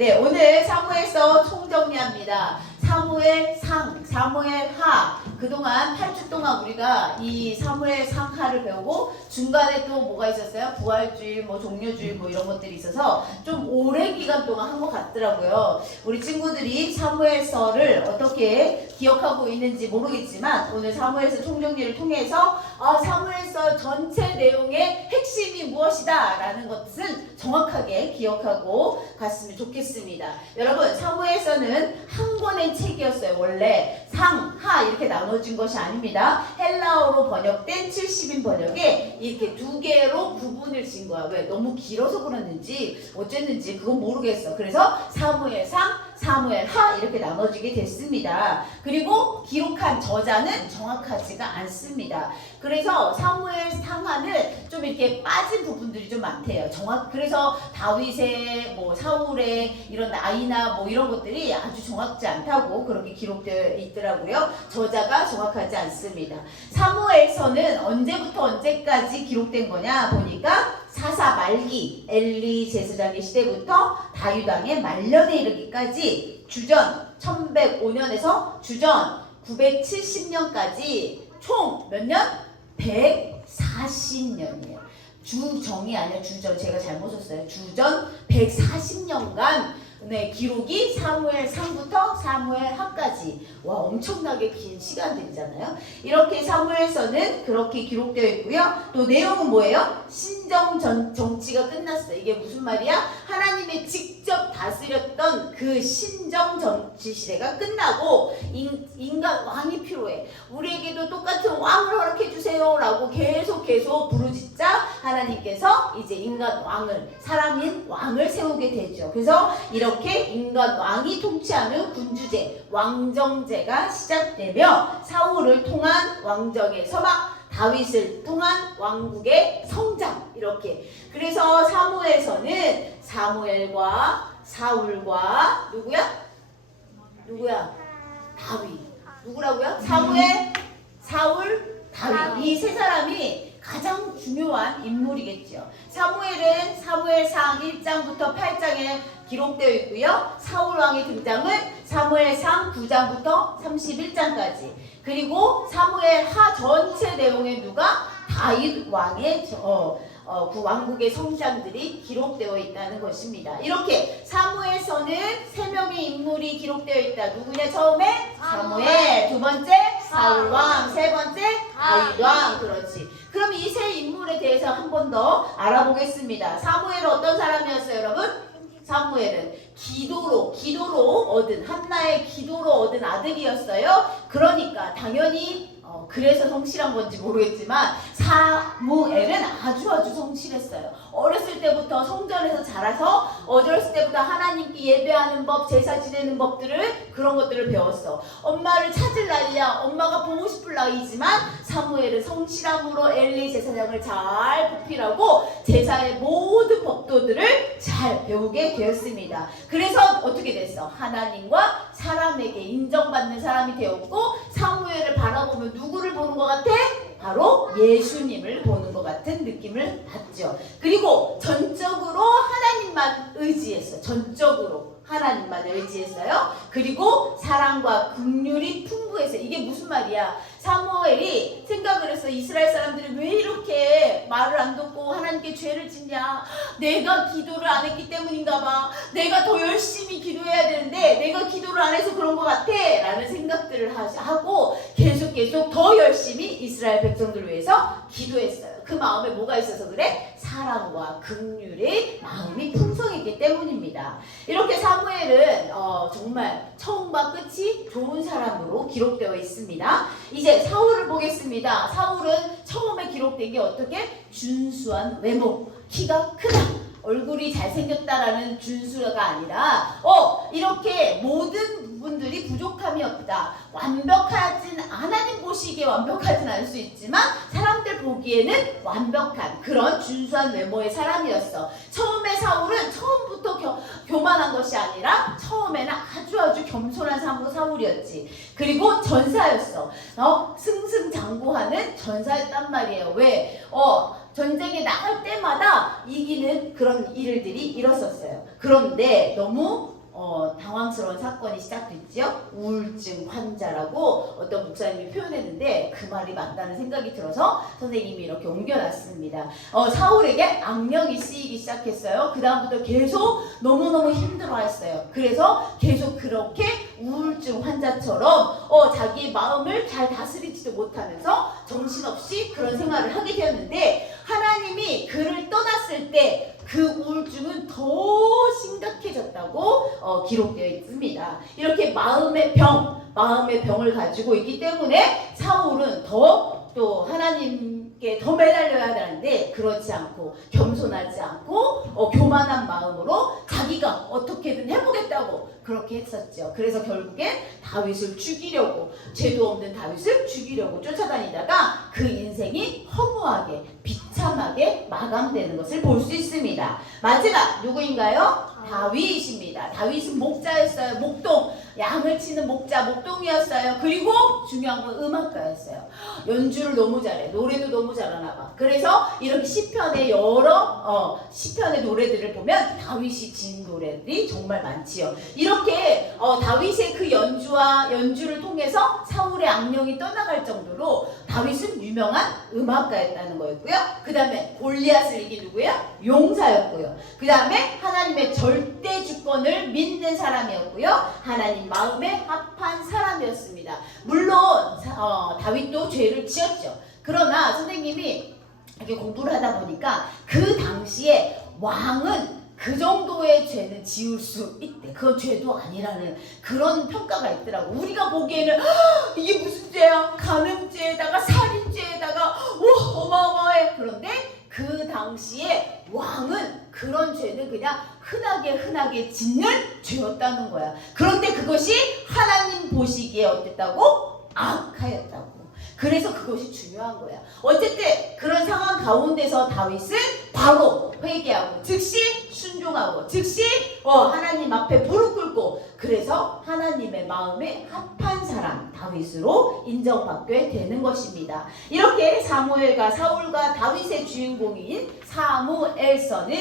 네, 오늘 사무엘서 총정리합니다. 사무엘 상, 사무엘 하. 그동안 8주 동안 우리가 이 사무엘 상하를 배우고 중간에 또 뭐가 있었어요? 부활주일, 뭐 종료주일 뭐 이런 것들이 있어서 좀 오랜 기간 동안 한 것 같더라고요. 우리 친구들이 사무엘서를 어떻게 기억하고 있는지 모르겠지만 오늘 사무엘서 총정리를 통해서 사무엘서 전체 내용의 핵심이 무엇이다 라는 것은 정확하게 기억하고 갔으면 좋겠습니다. 여러분, 사무엘서는 한 권의 책이었어요. 원래 상, 하 이렇게 나눠진 것이 아닙니다. 헬라어로 번역된 70인 번역에 이렇게 두 개로 구분을 지은 거야. 왜? 너무 길어서 그랬는지 어쨌는지 그건 모르겠어. 그래서 사무엘 상, 사무엘 하 이렇게 나눠지게 됐습니다. 그리고 기록한 저자는 정확하지가 않습니다. 그래서 사무엘 상하는 좀 이렇게 빠진 부분들이 좀 많대요. 그래서 다윗의 뭐 사울의 이런 나이나 뭐 이런 것들이 아주 정확지 않다고 그렇게 기록되어 있더라고요. 저자가 정확하지 않습니다. 사무엘서는 언제부터 언제까지 기록된 거냐 보니까 사사 말기 엘리 제사장의 시대부터 다윗 왕의 말년에 이르기까지 주전 1105년에서 주전 970년까지 총 몇 년? 140년이에요. 주정이 아니라 주전. 제가 잘못 썼어요. 주전 140년간 네, 기록이 사무엘 상부터 사무엘 하까지 와 엄청나게 긴 시간들이잖아요. 이렇게 사무엘서는 그렇게 기록되어 있고요. 또 내용은 뭐예요? 신정 정치가 끝났어요. 이게 무슨 말이야? 하나님의 직접 다스렸던 그 신정 정치 시대가 끝나고 인간 왕이 필요해. 우리에게도 똑같은 왕을 허락해 주세요 라고 계속 부르짖자 하나님께서 이제 인간 왕을, 사람인 왕을 세우게 되죠. 그래서 이렇게 인간 왕이 통치하는 군주제, 왕정제가 시작되며 사울을 통한 왕정의 서막, 다윗을 통한 왕국의 성장, 이렇게. 그래서 사무엘서는 사무엘과 사울과 누구야? 다윗. 누구라고요? 사무엘, 사울, 다윗. 이 세 사람이 가장 중요한 인물이겠죠. 사무엘은 사무엘상 1장부터 8장에 기록되어 있고요. 사울왕의 등장은 사무엘상 9장부터 31장까지. 그리고 사무엘 하 전체 내용에 누가? 다윗 왕의 그 왕국의 성장들이 기록되어 있다는 것입니다. 이렇게 사무엘서는 3명의 인물이 기록되어 있다. 누구냐? 처음에 사무엘, 두 번째 사울왕, 세 번째 다윗왕. 그렇지. 그럼 이 세 인물에 대해서 한 번 더 알아보겠습니다. 사무엘은 어떤 사람이었어요, 여러분? 사무엘은 기도로 얻은, 한나의 기도로 얻은 아들이었어요. 그러니까 당연히 그래서 성실한 건지 모르겠지만 사무엘은 아주 성실했어요. 어렸을 때부터 성전에서 자라서 어렸을 때부터 하나님께 예배하는 법, 제사 지내는 법들을, 그런 것들을 배웠어. 엄마를 찾을 나이야, 엄마가 보고 싶을 나이지만 사무엘은 성실함으로 엘리 제사장을 잘 보필하고 제사의 모든 법도들을 잘 배우게 되었습니다. 그래서 어떻게 됐어? 하나님과 사람에게 인정받는 사람이 되었고, 사무엘을 바라보면 누구를 보는 것 같아? 바로 예수님을 보는 것 같은 느낌을 받죠. 그리고 전적으로 하나님만 의지했어요. 전적으로 하나님만 의지했어요. 그리고 사랑과 긍휼이 풍부했어요. 이게 무슨 말이야? 사무엘이 생각을 했어. 이스라엘 사람들이 왜 이렇게 말을 안 듣고 하나님께 죄를 짓냐? 내가 기도를 안 했기 때문인가 봐. 내가 더 열심히 기도해야 되는데 내가 기도를 안 해서 그런 것 같아 라는 생각들을 하고 계속 더 열심히 이스라엘 백성들을 위해서 기도했어요. 그 마음에 뭐가 있어서 그래? 사랑과 긍휼의 마음이 풍성했기 때문입니다. 이렇게 사무엘은 정말 처음과 끝이 좋은 사람으로 기록되어 있습니다. 이제 사울을 보겠습니다. 사울은 처음에 기록된 게 어떻게? 준수한 외모, 키가 크다, 얼굴이 잘생겼다라는 준수가 아니라 이렇게 모든 부분들이 부족함이 없다. 하나님 보시기에 완벽하진 않을 수 있지만 사람들 보기에는 완벽한 그런 준수한 외모의 사람이었어. 처음에 사울은 처음부터 교만한 것이 아니라 처음에는 아주 겸손한 사울이었지. 그리고 전사였어. 승승장구하는 전사였단 말이에요. 왜? 전쟁에 나갈 때마다 이기는 그런 일들이 일었었어요. 그런데 너무 당황스러운 사건이 시작됐죠. 우울증 환자라고 어떤 목사님이 표현했는데 그 말이 맞다는 생각이 들어서 선생님이 이렇게 옮겨놨습니다. 사울에게 악령이 쓰이기 시작했어요. 그 다음부터 계속 너무너무 힘들어했어요. 그래서 계속 그렇게 우울증 환자처럼 자기 마음을 잘 다스리지도 못하면서 정신없이 그런 생활을 하게 되었는데, 하나님이 그를 떠났을 때 그 우울증은 더 심각해졌다고 기록되어 있습니다. 이렇게 마음의 병을 가지고 있기 때문에 사울은 또 하나님께 더 매달려야 하는데 그렇지 않고 겸손하지 않고 교만한 마음으로 자기가 어떻게든 해보겠다고 그렇게 했었죠. 그래서 결국엔 다윗을 죽이려고, 죄도 없는 다윗을 죽이려고 쫓아다니다가 그 인생이 허무하게 비참하게 마감되는 것을 볼 수 있습니다. 마지막 누구인가요? 다윗입니다. 다윗은 목자였어요. 목동, 양을 치는 목동이었어요. 그리고 중요한 건 음악가였어요. 연주를 너무 잘해. 노래도 너무 잘하나 봐. 그래서 이렇게 시편의 여러 시편의 노래들을 보면 다윗이 지은 노래들이 정말 많지요. 이렇게 다윗의 그 연주를 통해서 사울의 악령이 떠나갈 정도로 다윗은 유명한 음악가였다는 거였고요. 그 다음에 골리앗을 이긴 누구예요? 용사였고요. 그 다음에 하나님의 절대 주권을 믿는 사람이었고요. 하나님 마음에 합한 사람이었습니다. 물론 다윗도 죄를 지었죠. 그러나 선생님이 이렇게 공부를 하다 보니까 그 당시에 왕은 그 정도의 죄는 지을 수 있대. 그건 죄도 아니라는 그런 평가가 있더라고. 우리가 보기에는 이게 무슨 죄야? 간음죄에다가 살인죄에다가 어마어마해. 그런데 그 당시에 왕은 그런 죄는 그냥 흔하게 짓는 죄였다는 거야. 그런데 그것이 하나님 보시기에 어땠다고? 악하였다고. 그래서 그것이 중요한 거야. 어쨌든 그런 상황 가운데서 다윗은 바로 회개하고 즉시 순종하고 즉시 하나님 앞에 무릎 꿇고, 그래서 하나님의 마음에 합한 사람 다윗으로 인정받게 되는 것입니다. 이렇게 사무엘과 사울과 다윗의 주인공인 사무엘서는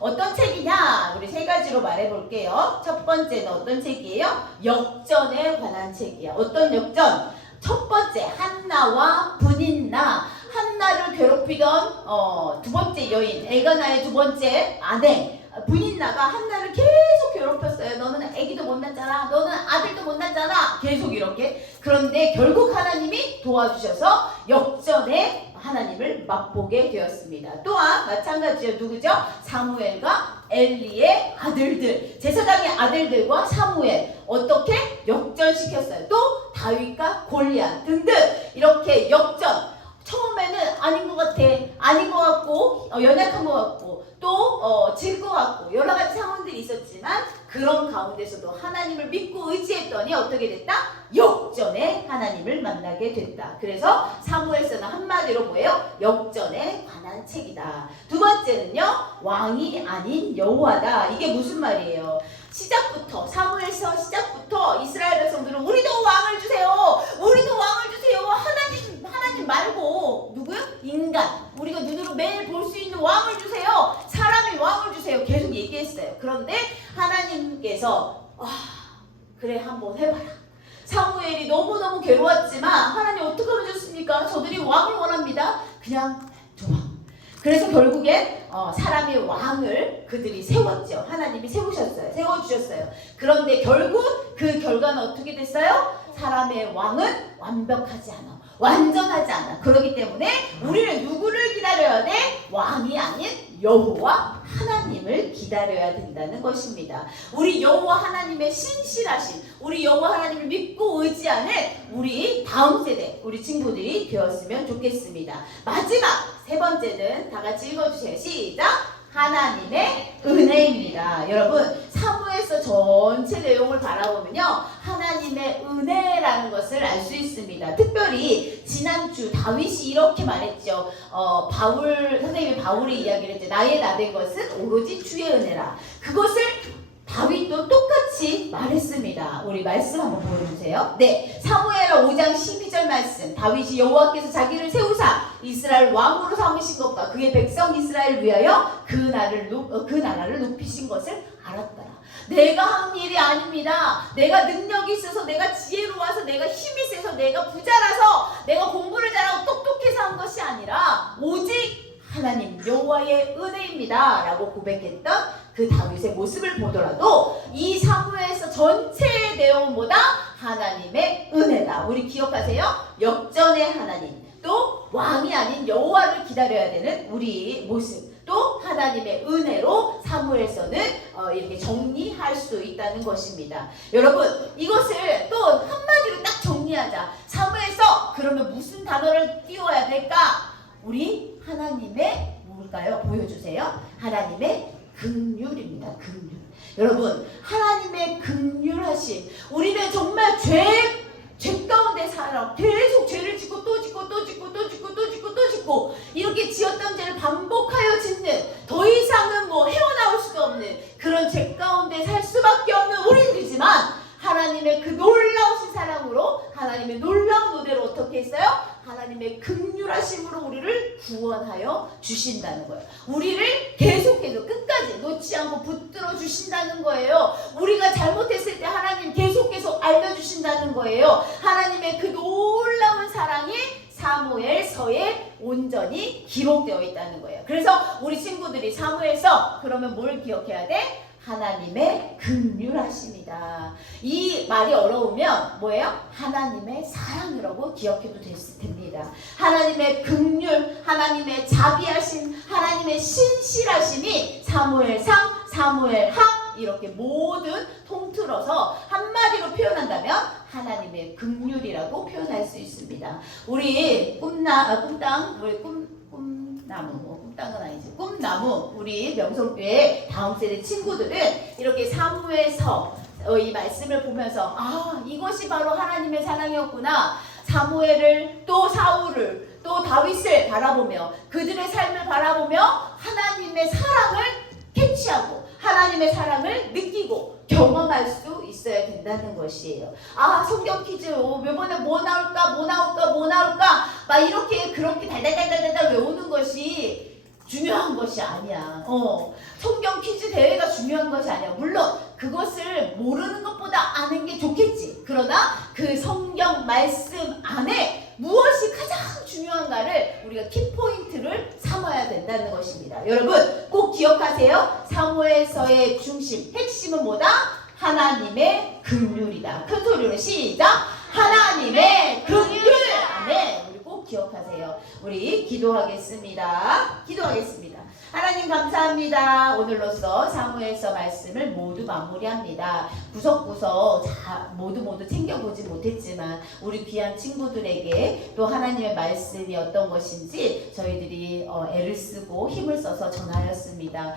어떤 책이냐? 우리 세 가지로 말해볼게요. 첫 번째는 어떤 책이에요? 역전에 관한 책이야. 어떤 역전? 첫 번째, 한나와 분인나. 한나를 괴롭히던 두 번째 여인, 엘가나의 두 번째 아내 분인나가 한나를 계속 괴롭혔어요. 너는 아기도 못 낳잖아. 너는 아들도 못 낳잖아. 계속 이렇게. 그런데 결국 하나님이 도와주셔서 역전에 하나님을 맛보게 되었습니다. 또한 마찬가지로 누구죠? 사무엘과 엘리의 아들들, 제사장의 아들들과 사무엘 어떻게 역전시켰어요. 또 다윗과 골리앗 등등 이렇게 역전. 처음에는 아닌 것 같아, 아닌 것 같고 연약한 것 같고 또 질 것 같고 여러 가지 상황들이 있었지만 그런 가운데서도 하나님을 믿고 의지했더니 어떻게 됐다? 역전에 하나님을 만나게 됐다. 그래서 사무엘서는 한마디로 뭐예요? 역전에 관한 책이다. 두 번째는요, 왕이 아닌 여호와다. 이게 무슨 말이에요? 시작부터, 사무엘서 시작부터 이스라엘 백성들은 우리도 왕을 주세요. 우리도 왕을 주세요. 하나님 말고 누구요? 인간. 우리가 눈으로 매일 볼 수 있는 왕을 주세요. 사람이 왕을 주세요. 계속 얘기했어요. 그런데 하나님께서 그래 한번 해봐라. 사무엘이 너무너무 괴로웠지만 하나님 어떻게 하면 좋습니까? 저들이 왕을 원합니다. 그냥 줘봐. 그래서 결국엔 사람의 왕을 그들이 세웠죠. 하나님이 세워주셨어요. 그런데 결국 그 결과는 어떻게 됐어요? 사람의 왕은 완벽하지 않아. 완전하지 않아. 그렇기 때문에 우리는 누구를 기다려야 돼? 왕이 아닌 여호와 하나님을 기다려야 된다는 것입니다. 우리 여호와 하나님의 신실하신, 우리 여호와 하나님을 믿고 의지하는 우리 다음 세대, 우리 친구들이 되었으면 좋겠습니다. 마지막 세 번째는 다 같이 읽어주세요. 시작! 하나님의 은혜입니다. 여러분, 사무엘서 전체 내용을 바라보면요, 하나님의 은혜라는 것을 알 수 있습니다. 특별히 지난주 다윗이 이렇게 말했죠. 선생님이 바울의 이야기를 했죠. 나의 나된 것은 오로지 주의 은혜라. 그것을 다윗도 똑같이 말했습니다. 우리 말씀 한번 보여주세요. 네, 사무엘하 5장 12절 말씀. 다윗이 여호와께서 자기를 세우사 이스라엘 왕으로 삼으신 것과 그의 백성 이스라엘 위하여 그 나라를 높이신 것을 알았더라. 내가 한 일이 아닙니다. 내가 능력이 있어서, 내가 지혜로워서, 내가 힘이 세서, 내가 부자라서, 내가 공부를 잘하고 똑똑해서 한 것이 아니라 오직 하나님 여호와의 은혜입니다 라고 고백했던 그 다윗의 모습을 보더라도 이 사무엘서 전체의 내용보다 하나님의 은혜다. 우리 기억하세요? 역전의 하나님, 또 왕이 아닌 여호와를 기다려야 되는 우리 모습, 또 하나님의 은혜로 사무엘서는 이렇게 정리할 수 있다는 것입니다. 여러분, 이것을 또 한마디로 딱 정리하자. 사무엘서 그러면 무슨 단어를 띄워야 될까? 우리 하나님의 뭘까요? 보여주세요. 하나님의 긍휼입니다. 긍휼. 여러분, 하나님의 긍휼하심. 우리는 정말 죄 가운데 살아 계속 죄를 짓고 또 짓고 또 짓고 또 짓고 또 짓고 또 짓고 이렇게 지었던 죄를 반복하여 짓는, 더 이상은 뭐 헤어나올 수도 없는 그런 죄 가운데 살 수밖에 없는 우리들이지만 하나님의 그 놀라우신 사랑으로, 하나님의 놀라운 노대로 어떻게 했어요? 하나님의 긍휼하심으로 우리를 구원하여 주신다는 거예요. 우리를 계속해서 끝까지 놓지 않고 붙들어 주신다는 거예요. 우리가 잘못했을 때 하나님 계속해서 알려주신다는 거예요. 하나님의 그 놀라운 사랑이 사무엘서에 온전히 기록되어 있다는 거예요. 그래서 우리 친구들이 사무엘서 그러면 뭘 기억해야 돼? 하나님의 긍휼하심이다. 이 말이 어려우면 뭐예요? 하나님의 사랑이라고 기억해도 됩니다. 하나님의 긍휼, 하나님의 자비하심, 하나님의 신실하심이 사무엘상, 사무엘하 이렇게 모든 통틀어서 한마디로 표현한다면 하나님의 긍휼이라고 표현할 수 있습니다. 우리 꿈땅은 아니지. 꿈나무 우리 명성교회 다음 세대 친구들은 이렇게 사무엘서 이 말씀을 보면서 이것이 바로 하나님의 사랑이었구나. 사무엘을 또 사울을 또 다윗을 바라보며 그들의 삶을 바라보며 하나님의 사랑을 캐치하고 하나님의 사랑을 느끼고 경험할 수 있어야 된다는 것이에요. 성경 퀴즈 이번에 뭐 나올까 막 이렇게 그렇게 달달달달달 외우는 것이 중요한 것이 아니야. 성경 퀴즈 대회가 중요한 것이 아니야. 물론 그것을 모르는 것보다 아는 게 좋겠지. 그러나 그 성경 말씀 안에 무엇이 가장 중요한가를 우리가 키포인트를 삼아야 된다는 것입니다. 여러분 꼭 기억하세요. 사무엘서의 중심, 핵심은 뭐다? 하나님의 긍휼이다. 큰 소리로 시작! 하나님의 긍휼! 아멘. 우리 꼭 기억하세요. 우리 기도하겠습니다. 하나님 감사합니다. 오늘로써 사무엘서 말씀을 모두 마무리합니다. 구석구석 모두 챙겨보지 못했지만 우리 귀한 친구들에게 또 하나님의 말씀이 어떤 것인지 저희들이 애를 쓰고 힘을 써서 전하였습니다.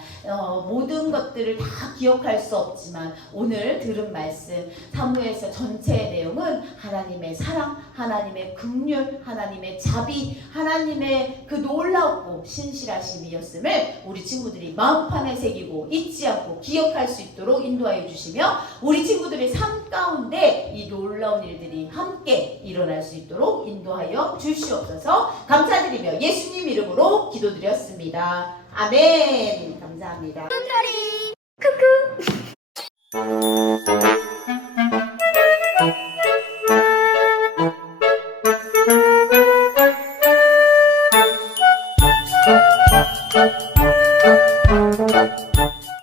모든 것들을 다 기억할 수 없지만 오늘 들은 말씀 사무엘서 전체의 내용은 하나님의 사랑, 하나님의 긍휼, 하나님의 자비, 하나님의 그 놀랍고 신실하심이었음을 우리 친구들이 마음판에 새기고 잊지 않고 기억할 수 있도록 인도하여 주시며 우리 친구들의 삶 가운데 이 놀라운 일들이 함께 일어날 수 있도록 인도하여 주시옵소서. 감사드리며 예수님 이름으로 기도드렸습니다. 아멘. 감사합니다.